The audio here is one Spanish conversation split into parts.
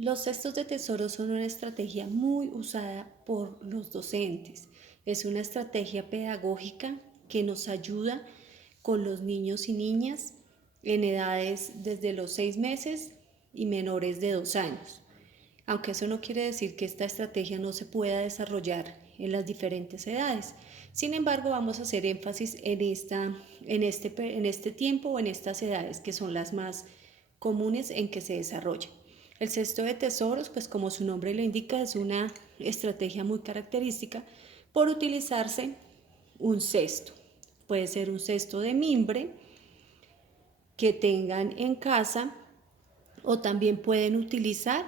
Los cestos de tesoro son una estrategia muy usada por los docentes. Es una estrategia pedagógica que nos ayuda con los niños y niñas en edades desde los 6 meses y menores de 2 años. Aunque eso no quiere decir que esta estrategia no se pueda desarrollar en las diferentes edades. Sin embargo, vamos a hacer énfasis en este tiempo o en estas edades que son las más comunes en que se desarrolla. El cesto de tesoros, pues como su nombre lo indica, es una estrategia muy característica por utilizarse un cesto. Puede ser un cesto de mimbre que tengan en casa o también pueden utilizar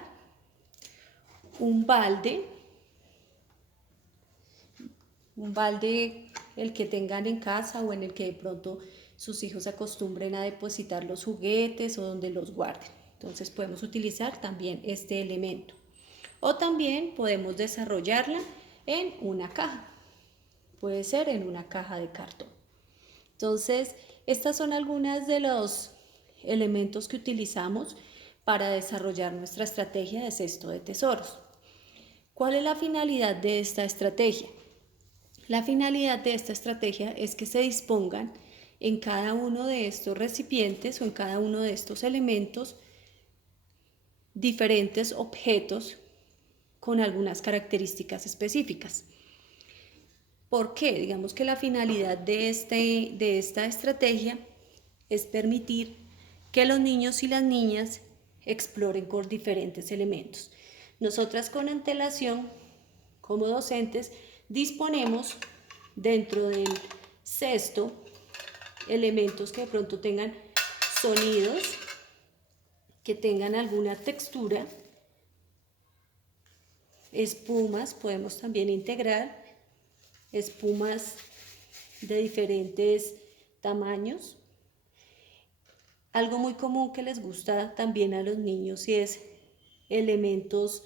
un balde el que tengan en casa o en el que de pronto sus hijos acostumbren a depositar los juguetes o donde los guarden. Entonces podemos utilizar también este elemento. O también podemos desarrollarla en una caja. Puede ser en una caja de cartón. Entonces, estas son algunas de los elementos que utilizamos para desarrollar nuestra estrategia de cesto de tesoros. ¿Cuál es la finalidad de esta estrategia? La finalidad de esta estrategia es que se dispongan en cada uno de estos recipientes o en cada uno de estos elementos diferentes objetos con algunas características específicas. ¿Por qué? Digamos que la finalidad de esta estrategia es permitir que los niños y las niñas exploren con diferentes elementos. Nosotras con antelación, como docentes, disponemos dentro del cesto elementos que de pronto tengan sonidos, que tengan alguna textura, espumas, podemos también integrar espumas de diferentes tamaños. Algo muy común que les gusta también a los niños y es elementos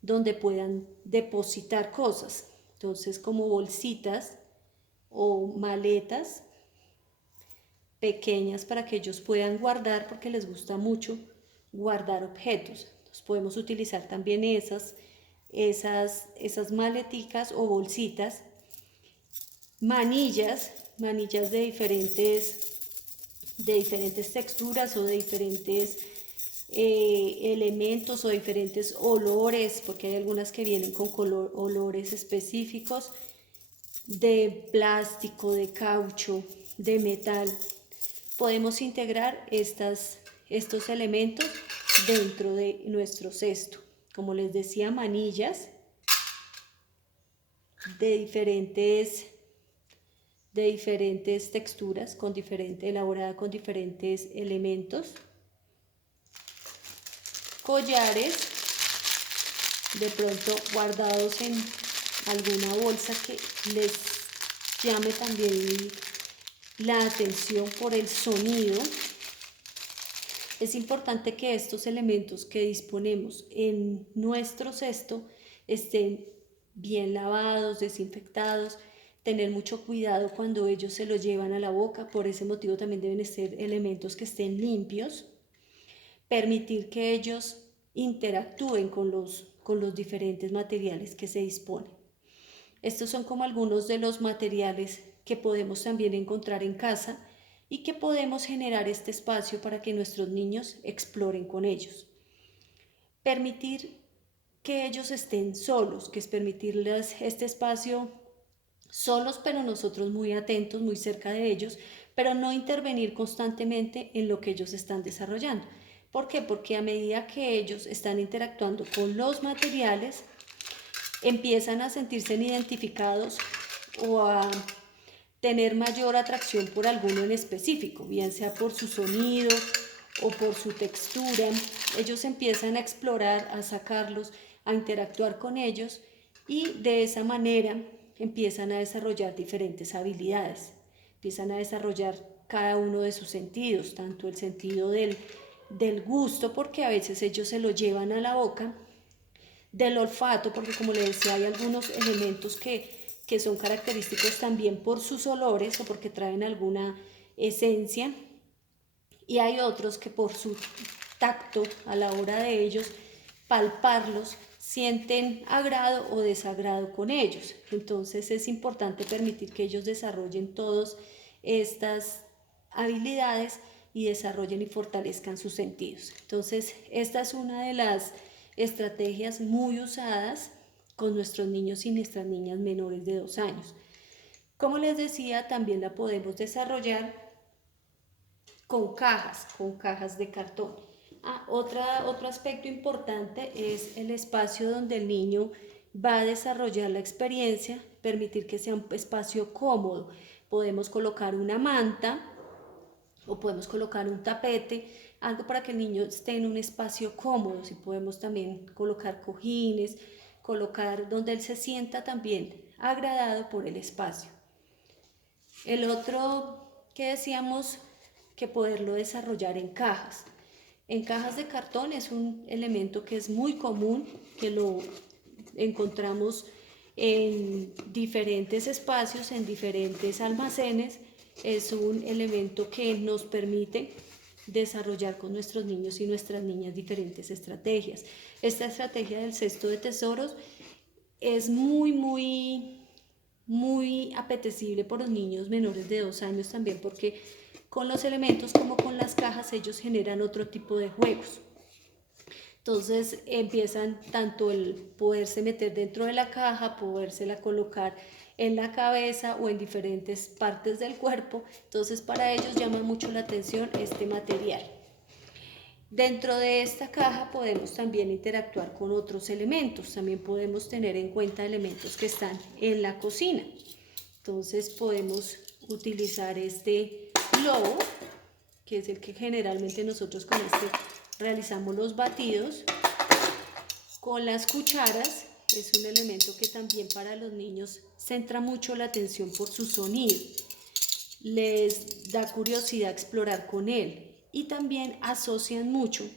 donde puedan depositar cosas. Entonces, como bolsitas o maletas pequeñas para que ellos puedan guardar, porque les gusta mucho guardar objetos. Entonces, podemos utilizar también esas maleticas o bolsitas, manillas de diferentes texturas o de diferentes elementos o diferentes olores, porque hay algunas que vienen con olores específicos, de plástico, de caucho, de metal. Podemos integrar estos elementos dentro de nuestro cesto. Como les decía, manillas de diferentes texturas, elaborada con diferentes elementos, collares de pronto guardados en alguna bolsa que les llame también la atención por el sonido. Es importante que estos elementos que disponemos en nuestro cesto estén bien lavados, desinfectados, tener mucho cuidado cuando ellos se los llevan a la boca, por ese motivo también deben ser elementos que estén limpios, permitir que ellos interactúen con los diferentes materiales que se disponen. Estos son como algunos de los materiales que podemos también encontrar en casa y que podemos generar este espacio para que nuestros niños exploren con ellos. Permitir que ellos estén solos, que es permitirles este espacio solos, pero nosotros muy atentos, muy cerca de ellos, pero no intervenir constantemente en lo que ellos están desarrollando. ¿Por qué? Porque a medida que ellos están interactuando con los materiales, empiezan a sentirse identificados o a tener mayor atracción por alguno en específico, bien sea por su sonido o por su textura. Ellos empiezan a explorar, a sacarlos, a interactuar con ellos y de esa manera empiezan a desarrollar diferentes habilidades, empiezan a desarrollar cada uno de sus sentidos, tanto el sentido del gusto, porque a veces ellos se lo llevan a la boca, del olfato, porque como les decía, hay algunos elementos que son característicos también por sus olores o porque traen alguna esencia, y hay otros que por su tacto a la hora de ellos palparlos, sienten agrado o desagrado con ellos. Entonces es importante permitir que ellos desarrollen todas estas habilidades y desarrollen y fortalezcan sus sentidos. Entonces esta es una de las estrategias muy usadas con nuestros niños y nuestras niñas menores de 2 años. Como les decía, también la podemos desarrollar con cajas de cartón. Otro aspecto importante es el espacio donde el niño va a desarrollar la experiencia, permitir que sea un espacio cómodo. Podemos colocar una manta o podemos colocar un tapete, algo para que el niño esté en un espacio cómodo. Si podemos también colocar cojines, colocar donde él se sienta también agradado por el espacio. El otro que decíamos que poderlo desarrollar en cajas. En cajas de cartón es un elemento que es muy común, que lo encontramos en diferentes espacios, en diferentes almacenes. Es un elemento que nos permite desarrollar con nuestros niños y nuestras niñas diferentes estrategias. Esta estrategia del cesto de tesoros es muy apetecible por los niños menores de 2 años también, porque con los elementos como con las cajas ellos generan otro tipo de juegos. Entonces empiezan tanto el poderse meter dentro de la caja, podérsela colocar en la cabeza o en diferentes partes del cuerpo. Entonces para ellos llama mucho la atención este material. Dentro de esta caja podemos también interactuar con otros elementos. También podemos tener en cuenta elementos que están en la cocina. Entonces podemos utilizar este globo, que es el que generalmente nosotros con este realizamos los batidos. Con las cucharas es un elemento que también para los niños centra mucho la atención por su sonido. Les da curiosidad explorar con él y también asocian mucho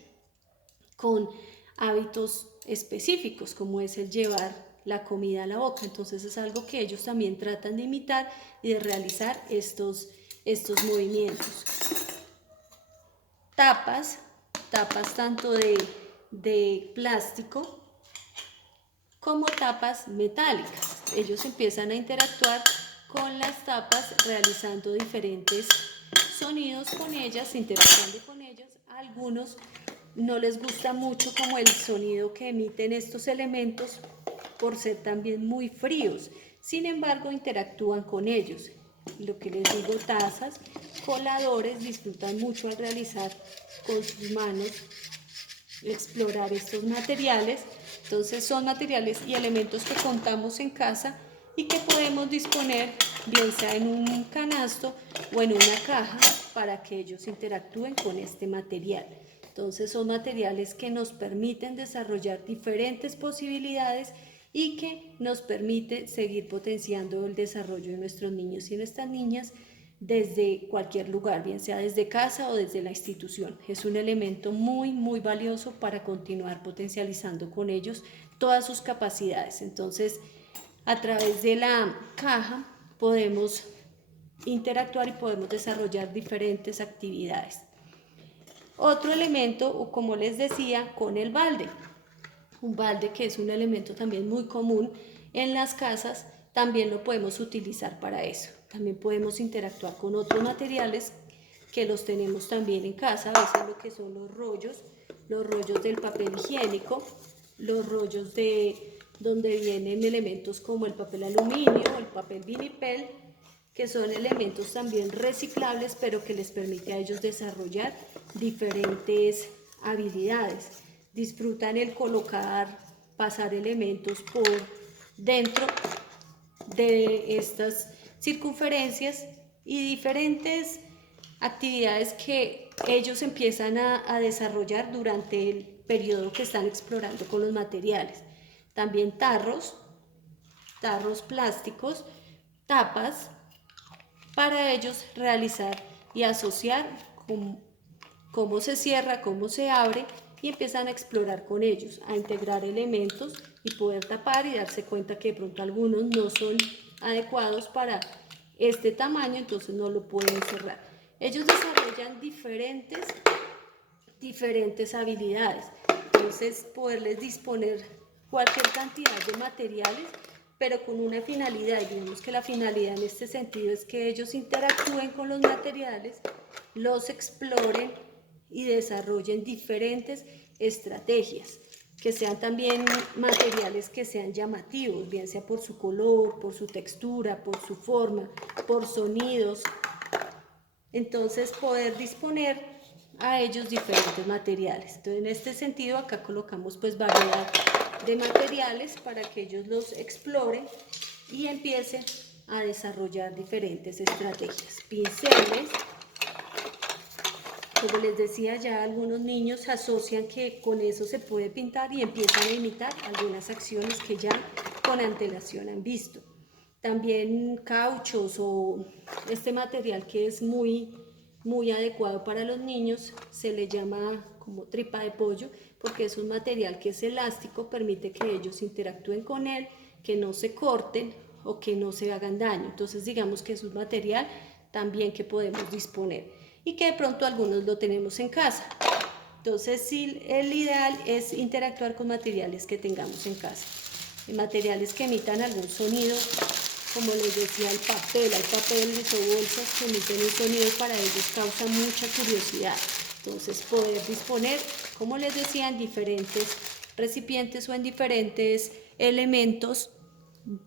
con hábitos específicos, como es el llevar la comida a la boca. Entonces es algo que ellos también tratan de imitar y de realizar estos movimientos. Tapas tanto de plástico como tapas metálicas. Ellos empiezan a interactuar con las tapas realizando diferentes sonidos con ellas, interactuando con ellas. A algunos no les gusta mucho como el sonido que emiten estos elementos por ser también muy fríos. Sin embargo, interactúan con ellos. Lo que les digo, tazas, coladores, disfrutan mucho al realizar con sus manos, explorar estos materiales. Entonces son materiales y elementos que contamos en casa y que podemos disponer bien sea en un canasto o en una caja para que ellos interactúen con este material. Entonces son materiales que nos permiten desarrollar diferentes posibilidades y que nos permite seguir potenciando el desarrollo de nuestros niños y nuestras niñas desde cualquier lugar, bien sea desde casa o desde la institución. Es un elemento muy valioso para continuar potencializando con ellos todas sus capacidades. Entonces, a través de la caja podemos interactuar y podemos desarrollar diferentes actividades. Otro elemento, o como les decía, con el balde. Un balde que es un elemento también muy común en las casas, también lo podemos utilizar para eso. También podemos interactuar con otros materiales que los tenemos también en casa, a veces lo que son los rollos del papel higiénico, los rollos de donde vienen elementos como el papel aluminio, el papel vinipel, que son elementos también reciclables, pero que les permite a ellos desarrollar diferentes habilidades. Disfrutan el colocar, pasar elementos por dentro de estas circunferencias y diferentes actividades que ellos empiezan a desarrollar durante el periodo que están explorando con los materiales. También tarros plásticos, tapas, para ellos realizar y asociar cómo se cierra, cómo se abre, y empiezan a explorar con ellos, a integrar elementos y poder tapar y darse cuenta que de pronto algunos no son adecuados para este tamaño, entonces no lo pueden cerrar. Ellos desarrollan diferentes habilidades. entonces poderles disponer cualquier cantidad de materiales, pero con una finalidad. Y digamos que la finalidad en este sentido es que ellos interactúen con los materiales, los exploren y desarrollen diferentes estrategias, que sean también materiales que sean llamativos, bien sea por su color, por su textura, por su forma, por sonidos. Entonces poder disponer a ellos diferentes materiales. Entonces en este sentido acá colocamos pues variedad de materiales para que ellos los exploren y empiecen a desarrollar diferentes estrategias. Pinceles. Como les decía, ya algunos niños asocian que con eso se puede pintar y empiezan a imitar algunas acciones que ya con antelación han visto. También cauchos o este material que es muy adecuado para los niños, se le llama como tripa de pollo, porque es un material que es elástico, permite que ellos interactúen con él, que no se corten o que no se hagan daño. Entonces digamos que es un material también que podemos disponer y que de pronto algunos lo tenemos en casa. Entonces sí, el ideal es interactuar con materiales que tengamos en casa, materiales que emitan algún sonido, como les decía, el papel o bolsas que emiten un sonido para ellos causa mucha curiosidad. Entonces poder disponer, como les decía, en diferentes recipientes o en diferentes elementos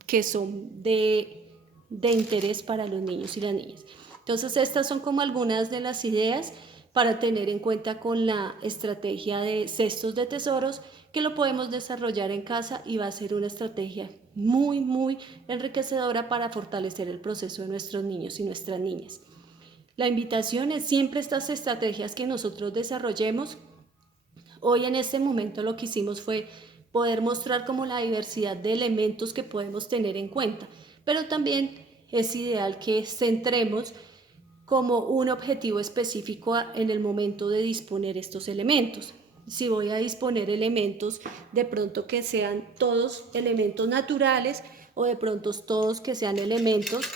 que son de interés para los niños y las niñas. Entonces estas son como algunas de las ideas para tener en cuenta con la estrategia de cestos de tesoros, que lo podemos desarrollar en casa y va a ser una estrategia muy enriquecedora para fortalecer el proceso de nuestros niños y nuestras niñas. La invitación es siempre estas estrategias que nosotros desarrollemos. Hoy en este momento lo que hicimos fue poder mostrar como la diversidad de elementos que podemos tener en cuenta, pero también es ideal que centremos como un objetivo específico en el momento de disponer estos elementos. Si voy a disponer elementos, de pronto que sean todos elementos naturales o de pronto todos que sean elementos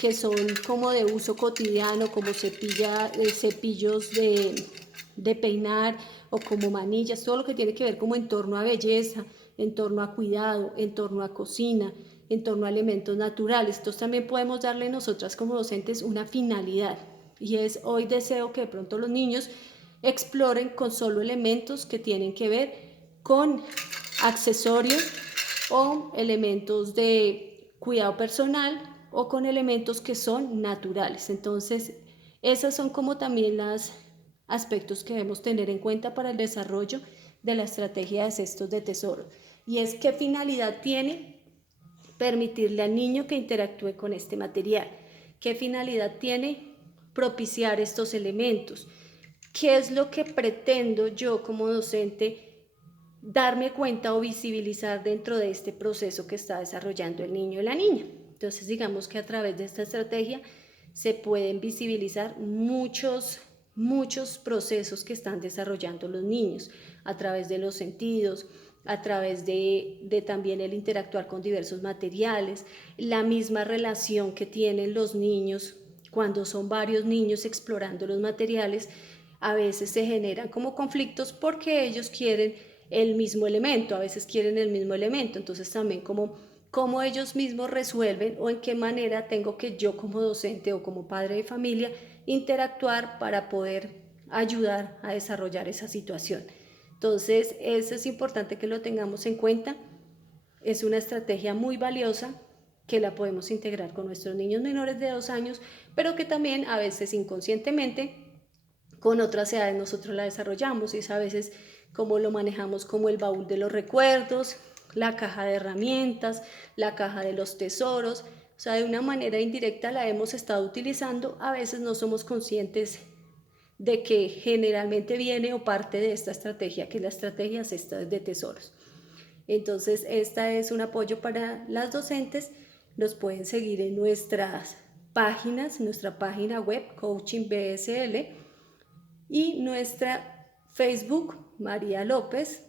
que son como de uso cotidiano, como cepillos de peinar o como manillas, todo lo que tiene que ver como en torno a belleza, en torno a cuidado, en torno a cocina, en torno a elementos naturales. Entonces también podemos darle nosotras como docentes una finalidad, y es hoy deseo que de pronto los niños exploren con solo elementos que tienen que ver con accesorios o elementos de cuidado personal o con elementos que son naturales. Entonces esas son como también los aspectos que debemos tener en cuenta para el desarrollo de la estrategia de cestos de tesoro, y es qué finalidad tiene permitirle al niño que interactúe con este material, qué finalidad tiene propiciar estos elementos, qué es lo que pretendo yo como docente darme cuenta o visibilizar dentro de este proceso que está desarrollando el niño o la niña. Entonces digamos que a través de esta estrategia se pueden visibilizar muchos procesos que están desarrollando los niños a través de los sentidos, a través de también el interactuar con diversos materiales, la misma relación que tienen los niños cuando son varios niños explorando los materiales. A veces se generan como conflictos porque ellos quieren el mismo elemento, a veces quieren el mismo elemento, entonces también cómo ellos mismos resuelven o en qué manera tengo que yo como docente o como padre de familia interactuar para poder ayudar a desarrollar esa situación. Entonces eso es importante que lo tengamos en cuenta. Es una estrategia muy valiosa que la podemos integrar con nuestros niños menores de 2 años, pero que también a veces inconscientemente con otras edades nosotros la desarrollamos, y es a veces como lo manejamos como el baúl de los recuerdos, la caja de herramientas, la caja de los tesoros. O sea, de una manera indirecta la hemos estado utilizando, a veces no somos conscientes de que generalmente viene o parte de esta estrategia, que es la estrategia cestas de tesoros. Entonces, esta es un apoyo para las docentes. Los pueden seguir en nuestras páginas, nuestra página web Coaching BSL y nuestra Facebook María López,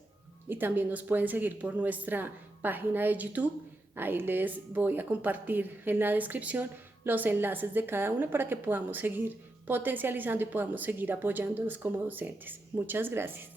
y también nos pueden seguir por nuestra página de YouTube. Ahí les voy a compartir en la descripción los enlaces de cada una para que podamos seguir potencializando y podamos seguir apoyándonos como docentes. Muchas gracias.